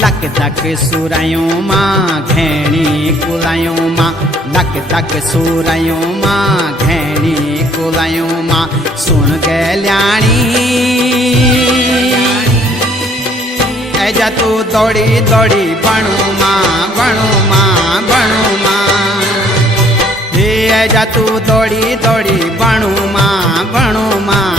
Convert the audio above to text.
luck धक सुरायों माँ घेणी कुलायों माँ लक धक सुरायों माँ घेणी कुलायों माँ सुन गल्याणी ऐजा तू दौड़ी दौड़ी बणु माँ बणु माँ बणु माँ हे ऐजा तू दौड़ी दौड़ी बणु माँ बणु माँ